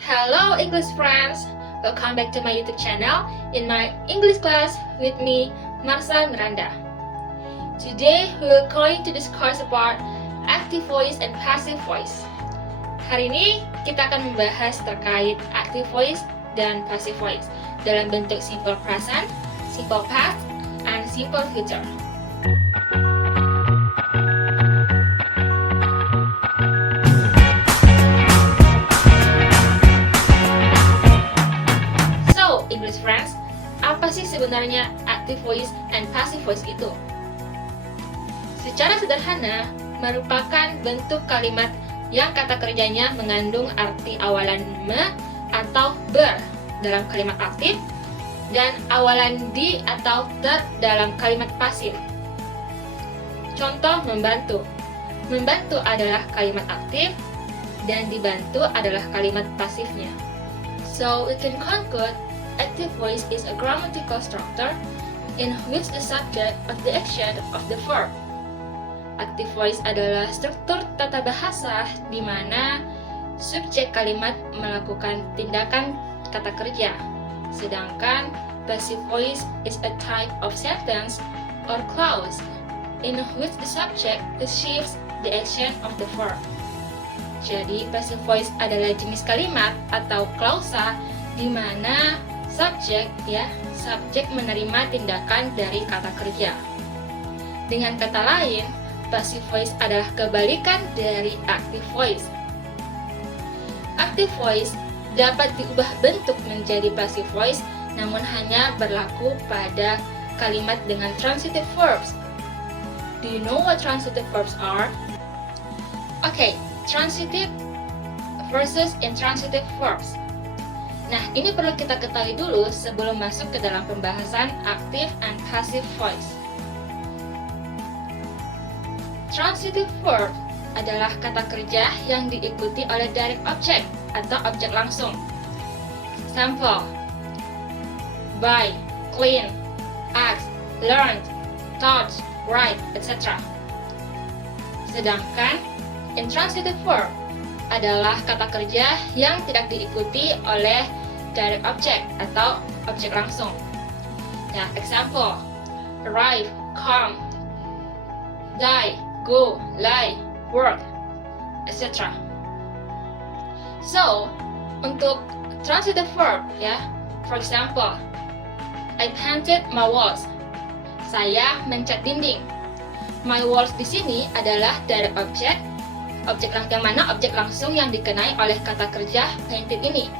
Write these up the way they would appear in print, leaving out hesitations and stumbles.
Hello English friends! Welcome back to my YouTube channel in my English class with me, Marsha Miranda. Today we are going to discuss about active voice and passive voice. Hari ini kita akan membahas terkait active voice dan passive voice dalam bentuk simple present, simple past, and simple future. English friends, apa sih sebenarnya active voice and passive voice itu? Secara sederhana, merupakan bentuk kalimat yang kata kerjanya mengandung arti awalan me atau ber dalam kalimat aktif dan awalan di atau ter dalam kalimat pasif. Contoh membantu. Membantu adalah kalimat aktif dan dibantu adalah kalimat pasifnya. So we can conclude active voice is a grammatical structure in which the subject of the action of the verb. Active voice adalah struktur tata bahasa di mana subjek kalimat melakukan tindakan kata kerja. Sedangkan passive voice is a type of sentence or clause in which the subject achieves the action of the verb. Jadi passive voice adalah jenis kalimat atau klausa di mana subjek menerima tindakan dari kata kerja. Dengan kata lain, passive voice adalah kebalikan dari active voice. Active voice dapat diubah bentuk menjadi passive voice, namun hanya berlaku pada kalimat dengan transitive verbs. Do you know what transitive verbs are? Okay, transitive versus intransitive verbs. Nah, ini perlu kita ketahui dulu sebelum masuk ke dalam pembahasan active and passive voice. Transitive verb adalah kata kerja yang diikuti oleh direct object atau objek langsung. Example: buy, clean, ask, learn, touch, write, etc. Sedangkan intransitive verb adalah kata kerja yang tidak diikuti oleh direct object atau objek langsung. Nah, example: arrive, come, die, go, lie, work, etc. So, untuk transitive verb for example, I painted my walls. Saya mencat dinding. My walls di sini adalah direct object, yang mana objek langsung yang dikenai oleh kata kerja painted ini.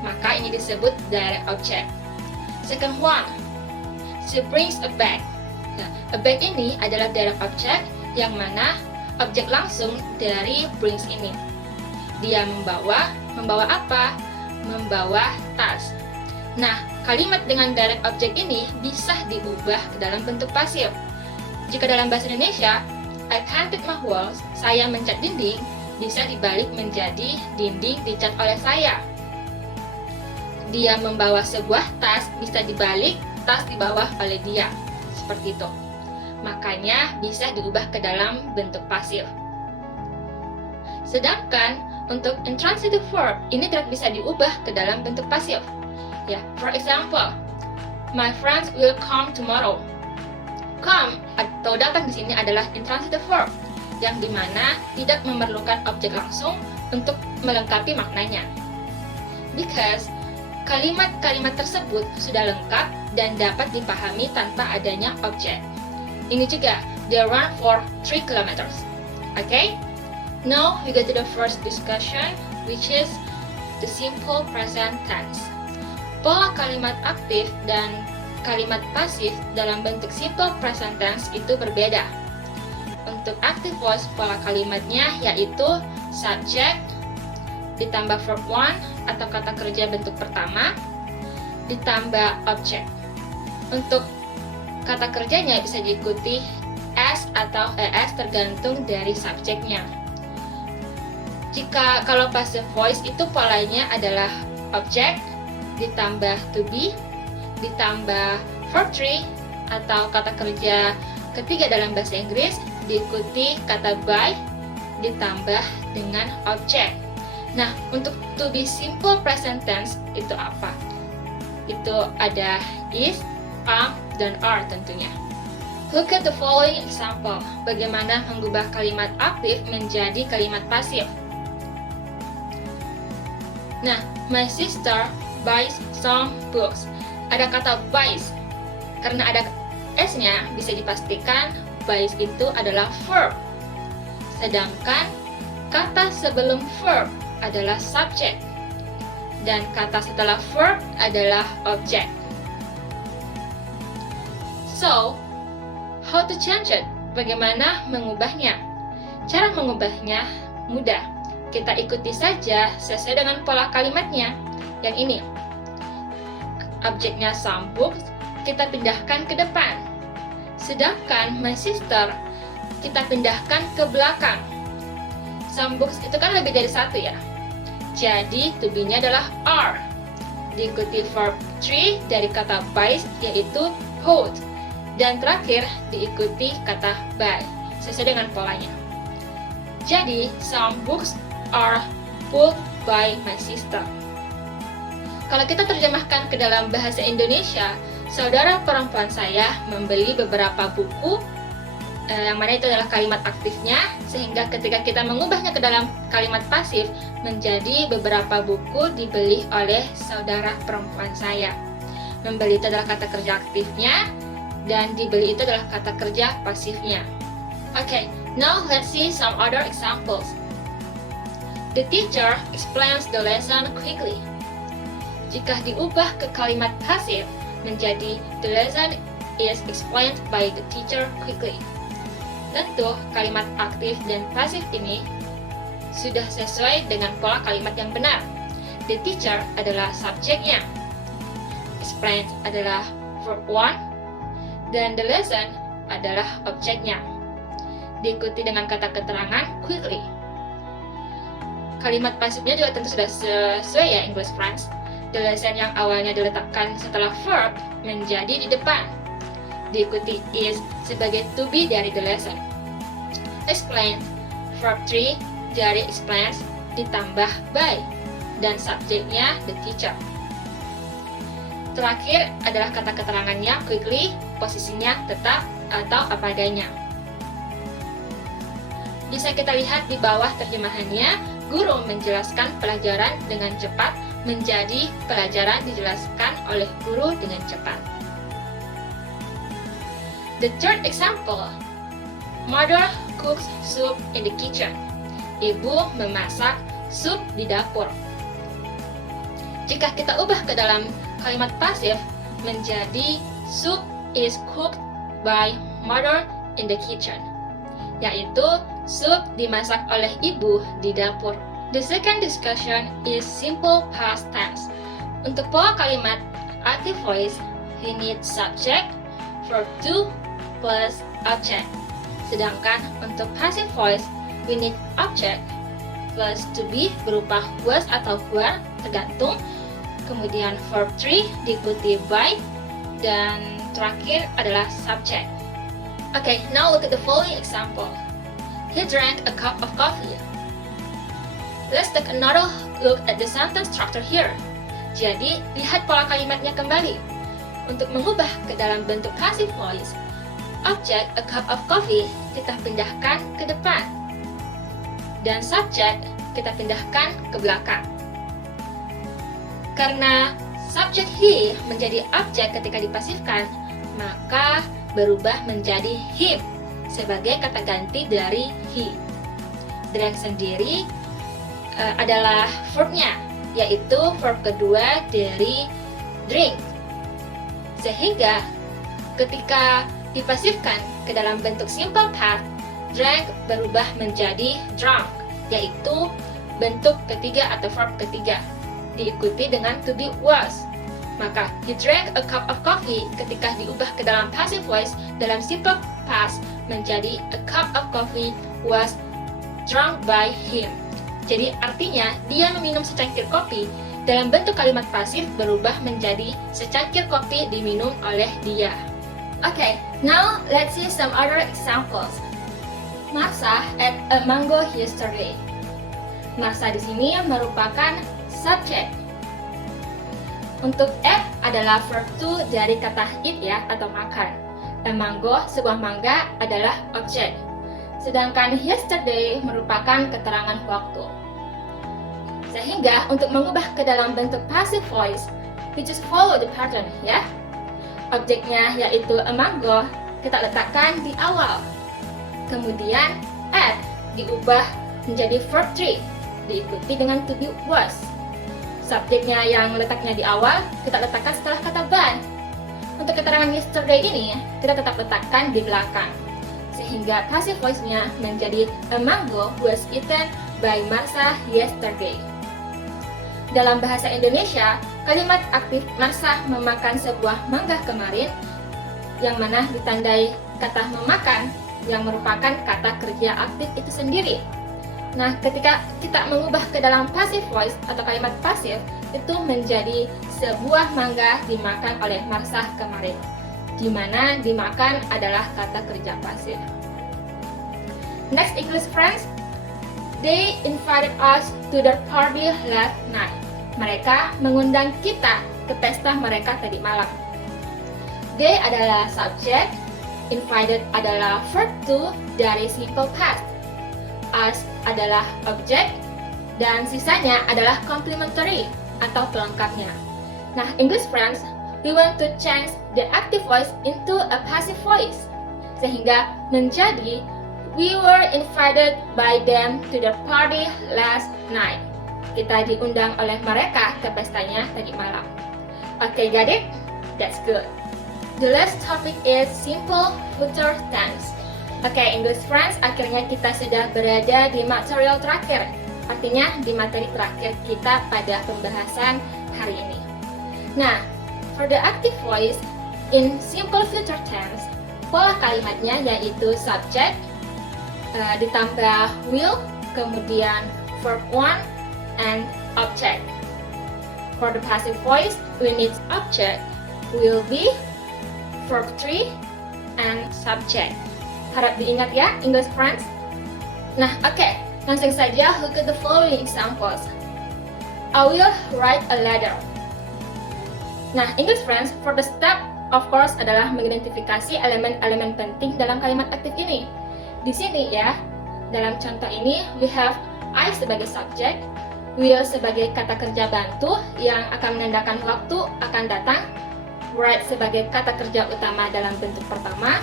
Maka ini disebut direct object. Second one, she brings a bag. Nah, a bag ini adalah direct object yang mana objek langsung dari brings ini. Dia membawa apa? Membawa tas. Nah, kalimat dengan direct object ini bisa diubah ke dalam bentuk pasif. Jika dalam bahasa Indonesia, I painted my walls, saya mencat dinding, bisa dibalik menjadi dinding dicat oleh saya. Dia membawa sebuah tas, bisa dibalik tas dibawa oleh dia. Seperti itu. Makanya bisa diubah ke dalam bentuk pasif. Sedangkan untuk intransitive verb ini tidak bisa diubah ke dalam bentuk pasif. For example, my friends will come tomorrow. Come atau datang di sini adalah intransitive verb yang dimana tidak memerlukan objek langsung untuk melengkapi maknanya. Because kalimat-kalimat tersebut sudah lengkap dan dapat dipahami tanpa adanya objek. Ini juga, they run for 3 kilometers. Okay? Now we go to the first discussion, which is the simple present tense. Pola kalimat aktif dan kalimat pasif dalam bentuk simple present tense itu berbeda. Untuk active voice, pola kalimatnya yaitu subject ditambah verb one atau kata kerja bentuk pertama ditambah object. Untuk kata kerjanya bisa diikuti s atau es tergantung dari subjeknya. Kalau passive voice itu polanya adalah object ditambah to be ditambah verb 3 atau kata kerja ketiga dalam bahasa Inggris diikuti kata by ditambah dengan objek. Nah, untuk to be simple present tense itu apa? Itu ada is, am, dan are tentunya. Look at the following example. Bagaimana mengubah kalimat aktif menjadi kalimat pasif. Nah, my sister buys some books. Ada kata buys. Karena ada s-nya, bisa dipastikan buys itu adalah verb. Sedangkan kata sebelum verb adalah subject. Dan kata setelah verb adalah object. So, how to change it? Bagaimana mengubahnya? Cara mengubahnya mudah. Kita ikuti saja sesuai dengan pola kalimatnya. Yang ini. Objeknya some books, kita pindahkan ke depan. Sedangkan my sister, kita pindahkan ke belakang. Some books itu kan lebih dari satu ya. Jadi to be-nya adalah are. Diikuti verb 3 dari kata buys, yaitu hold. Dan terakhir diikuti kata buy, sesuai dengan polanya. Jadi, some books are pulled by my sister. Kalau kita terjemahkan ke dalam bahasa Indonesia, saudara perempuan saya membeli beberapa buku, yang mana itu adalah kalimat aktifnya, sehingga ketika kita mengubahnya ke dalam kalimat pasif, menjadi beberapa buku dibeli oleh saudara perempuan saya. Membeli itu adalah kata kerja aktifnya, dan dibeli itu adalah kata kerja pasifnya. Okay, now let's see some other examples. The teacher explains the lesson quickly. Jika diubah ke kalimat pasif, menjadi the lesson is explained by the teacher quickly. Tentu, kalimat aktif dan pasif ini sudah sesuai dengan pola kalimat yang benar. The teacher adalah subjeknya, explained adalah verb 1, dan the lesson adalah objeknya. Diikuti dengan kata keterangan quickly. Kalimat pasifnya juga tentu sudah sesuai ya, English friends. The lesson yang awalnya diletakkan setelah verb menjadi di depan. Diikuti is sebagai to be dari the lesson. Explain, verb 3 dari explains ditambah by, dan subjeknya the teacher. Terakhir adalah kata keterangannya quickly, posisinya tetap atau apa adanya. Bisa kita lihat di bawah terjemahannya, guru menjelaskan pelajaran dengan cepat menjadi pelajaran dijelaskan oleh guru dengan cepat. The third example, mother cooks soup in the kitchen. Ibu memasak sup di dapur. Jika kita ubah ke dalam kalimat pasif menjadi soup is cooked by mother in the kitchen, yaitu sup dimasak oleh ibu di dapur. The second discussion is simple past tense. Untuk pola kalimat active voice, we need subject, verb 2 plus object. Sedangkan untuk passive voice, we need object plus to be berupa was atau were, tergantung. Kemudian verb 3 diikuti by, dan terakhir adalah subject. Okay, now look at the following example. He drank a cup of coffee. Let's take another look at the sentence structure here. Jadi, lihat pola kalimatnya kembali. Untuk mengubah ke dalam bentuk passive voice, object a cup of coffee kita pindahkan ke depan, dan subject kita pindahkan ke belakang. Karena subject he menjadi objek ketika dipasifkan, maka berubah menjadi him sebagai kata ganti dari he. Drink sendiri adalah verbnya, yaitu verb kedua dari drink. Sehingga ketika dipasifkan ke dalam bentuk simple past, drank berubah menjadi drunk, yaitu bentuk ketiga atau verb ketiga, diikuti dengan to be was. Maka he drank a cup of coffee ketika diubah ke dalam passive voice dalam simple past menjadi a cup of coffee was drunk by him. Jadi artinya dia meminum secangkir kopi dalam bentuk kalimat pasif berubah menjadi secangkir kopi diminum oleh dia. Okay, now let's see some other examples. Marsha ate a mango yesterday. Marsa di sini merupakan subjek. Untuk eat adalah verb to dari kata eat ya, atau makan. A mango, sebuah mangga, adalah objek. Sedangkan yesterday merupakan keterangan waktu. Sehingga untuk mengubah ke dalam bentuk passive voice, we just follow the pattern ya. Objeknya yaitu a mango, kita letakkan di awal. Kemudian eat diubah menjadi verb 3, diikuti dengan to be was. Subjeknya yang letaknya di awal, kita letakkan setelah kata ban. Untuk keterangan yesterday ini, kita tetap letakkan di belakang. Sehingga passive voice-nya menjadi a mango was eaten by Marsa yesterday. Dalam bahasa Indonesia, kalimat aktif Marsa memakan sebuah mangga kemarin, yang mana ditandai kata memakan, yang merupakan kata kerja aktif itu sendiri. Nah, ketika kita mengubah ke dalam passive voice atau kalimat pasif, itu menjadi sebuah mangga dimakan oleh Marsa kemarin, di mana dimakan adalah kata kerja pasif. Next English friends, they invited us to their party last night. Mereka mengundang kita ke pesta mereka tadi malam. They adalah subject, invited adalah verb to dari simple past. Us adalah objek, dan sisanya adalah complementary atau pelengkapnya. Nah, English friends, we want to change the active voice into a passive voice, sehingga menjadi we were invited by them to the party last night. Kita diundang oleh mereka ke pestanya tadi malam. Okay, got it? That's good. The last topic is simple future tense. Oke, English friends, akhirnya kita sudah berada di material terakhir. Artinya di materi terakhir kita pada pembahasan hari ini. Nah, for the active voice in simple future tense, pola kalimatnya yaitu subject ditambah will, kemudian verb 1 and object. For the passive voice, we need object, will be, verb 3 and subject. Harap diingat ya, English friends. Nah, oke, langsung saja look at the following examples. I will write a letter. Nah, English friends, for the step, of course, adalah mengidentifikasi elemen-elemen penting dalam kalimat aktif ini. Di sini ya, dalam contoh ini, we have I sebagai subject, will sebagai kata kerja bantu yang akan menandakan waktu akan datang, write sebagai kata kerja utama dalam bentuk pertama,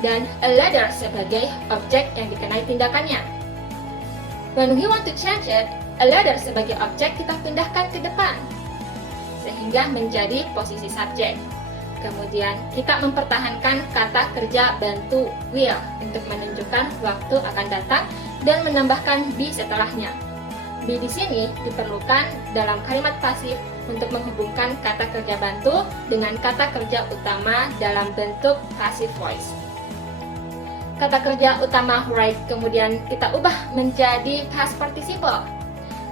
dan a letter sebagai objek yang dikenai tindakannya. When we want to change it, a letter sebagai objek kita pindahkan ke depan, sehingga menjadi posisi subjek. Kemudian kita mempertahankan kata kerja bantu will untuk menunjukkan waktu akan datang dan menambahkan be setelahnya. Be di sini diperlukan dalam kalimat pasif untuk menghubungkan kata kerja bantu dengan kata kerja utama dalam bentuk passive voice. Kata kerja utama write kemudian kita ubah menjadi past participle.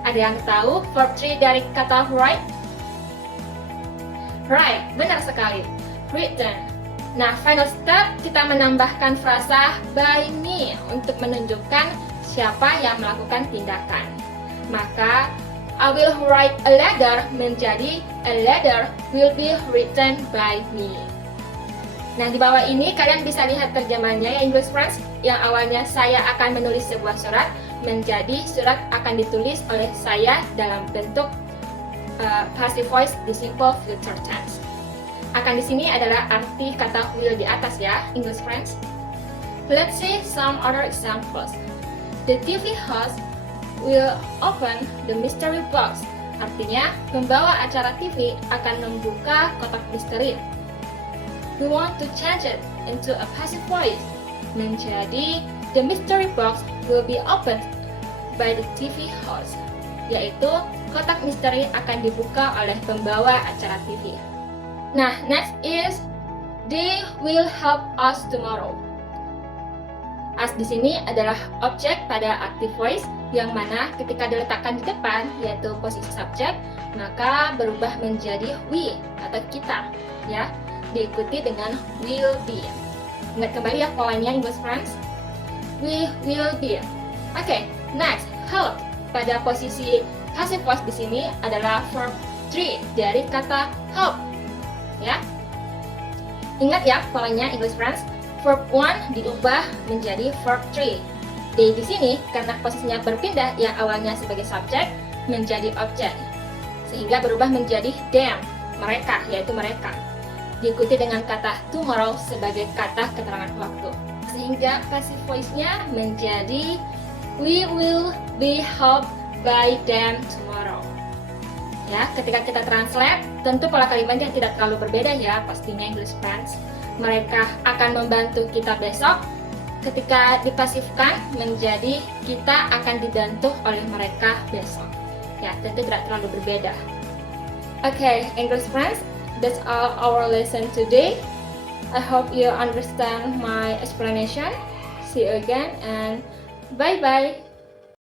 Ada yang tahu verb 3 dari kata write? Right, benar sekali. Written. Nah, final step kita menambahkan frasa by me untuk menunjukkan siapa yang melakukan tindakan. Maka I will write a letter menjadi a letter will be written by me. Nah, di bawah ini kalian bisa lihat terjemahannya ya English friends. Yang awalnya saya akan menulis sebuah surat menjadi surat akan ditulis oleh saya dalam bentuk passive voice di simple future tense. Akan di sini adalah arti kata will di atas ya English friends. Let's see some other examples. The TV host will open the mystery box. Artinya, pembawa acara TV akan membuka kotak misteri. We want to change it into a passive voice menjadi the mystery box will be opened by the TV host, yaitu kotak misteri akan dibuka oleh pembawa acara TV. Nah, next is they will help us tomorrow. Us di sini adalah objek pada active voice yang mana ketika diletakkan di depan yaitu posisi subjek maka berubah menjadi we atau kita ya. Diikuti dengan will be. Ingat kembali ya polanya English friends. We will be. Okay, next, help. pada posisi passive voice di sini adalah verb 3 dari kata help. Ya. Ingat ya polanya English friends. Verb 1 diubah menjadi verb 3. Di sini karena posisinya berpindah yang awalnya sebagai subjek menjadi objek, sehingga berubah menjadi them, mereka, yaitu mereka. Diikuti dengan kata tomorrow sebagai kata keterangan waktu. Sehingga passive voice-nya menjadi we will be helped by them tomorrow. Ya, ketika kita translate, tentu pola kalimatnya tidak terlalu berbeda ya, pastinya English friends. Mereka akan membantu kita besok. Ketika dipasifkan menjadi kita akan dibantu oleh mereka besok. Ya, tentu tidak terlalu berbeda. Okay, English friends, that's all our lesson today. I hope you understand my explanation. See you again and bye-bye.